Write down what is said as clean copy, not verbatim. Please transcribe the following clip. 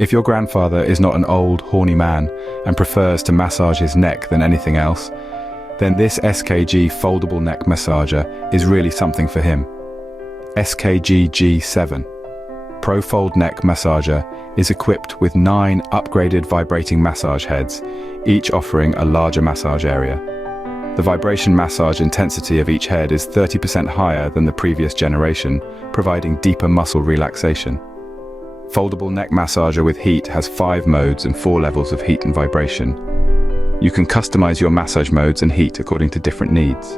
If your grandfather is not an old, horny man and prefers to massage his neck than anything else, then this SKG foldable neck massager is really something for him. SKG G7 Pro Fold Neck Massager is equipped with 9 upgraded vibrating massage heads, each offering a larger massage area. The vibration massage intensity of each head is 30% higher than the previous generation, providing deeper muscle relaxation. Foldable neck massager with heat has 5 modes and 4 levels of heat and vibration. You can customize your massage modes and heat according to different needs.